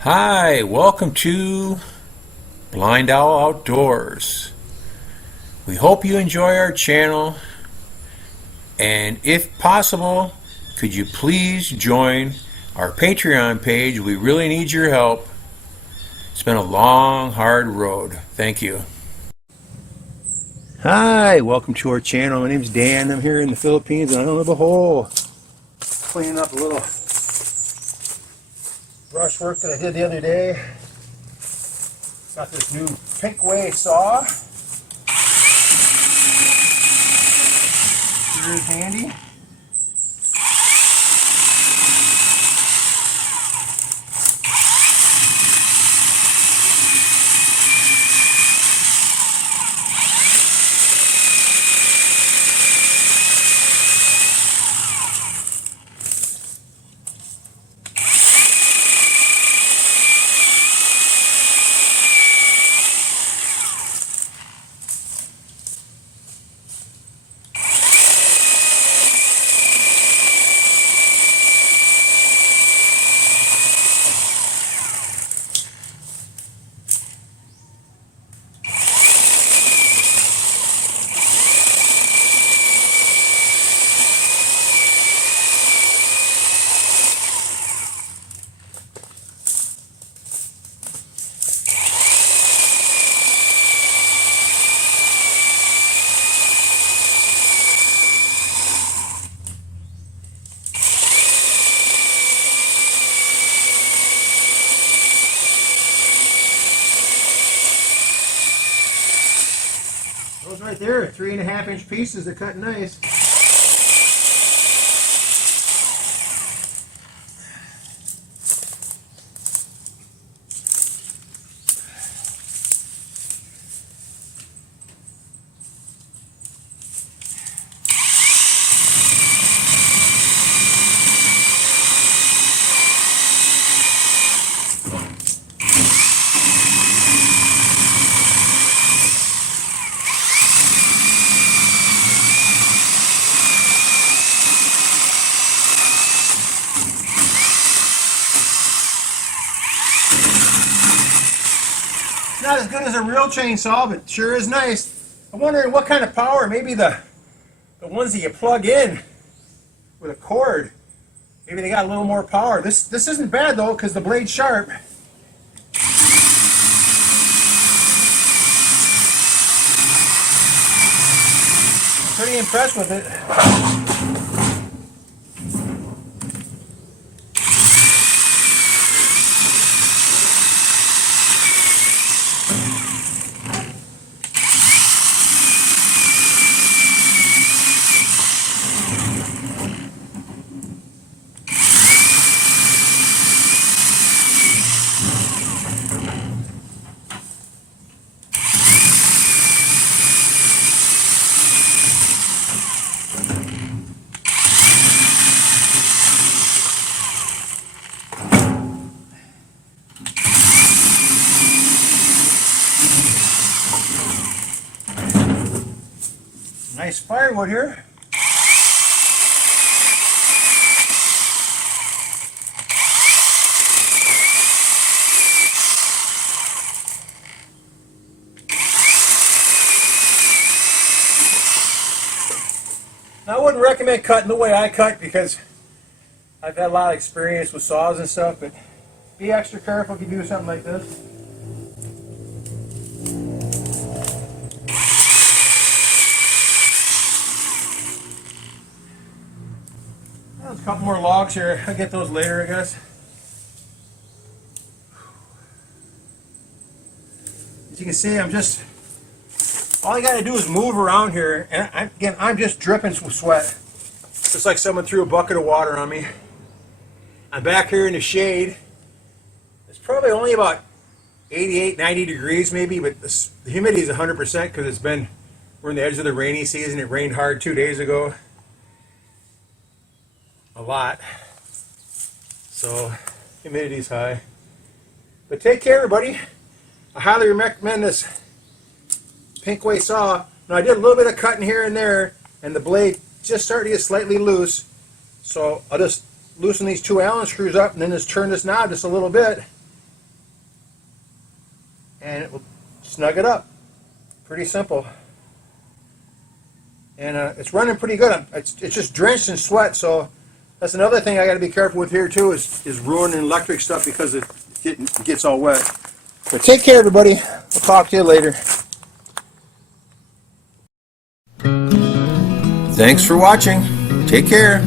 Hi, welcome to Blindowl Outdoors. We hope you enjoy our channel, and if possible, could you please join our Patreon page? We really need your help. It's been a long, hard road. Thank you. Hi, welcome to our channel. My name's Dan. I'm here in the Philippines, Island of Bohol, cleaning up a little brushwork that I did the other day. Got this new Kapre saw. Sure is handy. Those right there are 3.5-inch pieces that cut nice. Not as good as a real chainsaw, but sure is nice. I'm wondering what kind of power, maybe the ones that you plug in with a cord, maybe they got a little more power. This isn't bad though, because the blade's sharp. I'm pretty impressed with it. Nice firewood here. Now, I wouldn't recommend cutting the way I cut because I've had a lot of experience with saws and stuff, but be extra careful if you do something like this. There's a couple more logs here. I'll get those later, I guess. As you can see, all I got to do is move around here, and I'm just dripping with sweat. Just like someone threw a bucket of water on me. I'm back here in the shade. It's probably only about 88, 90 degrees maybe, but the humidity is 100% because we're in the edge of the rainy season. It rained hard 2 days ago. A lot. So humidity's high. But take care, everybody. I highly recommend this Kapre saw. Now, I did a little bit of cutting here and there, and the blade just started to get slightly loose. So I'll just loosen these two Allen screws up and then just turn this knob just a little bit and it will snug it up. Pretty simple. And it's running pretty good. It's just drenched in sweat, so that's another thing I got to be careful with here too, is ruining electric stuff because it gets all wet. But take care, everybody. We'll talk to you later. Thanks for watching. Take care.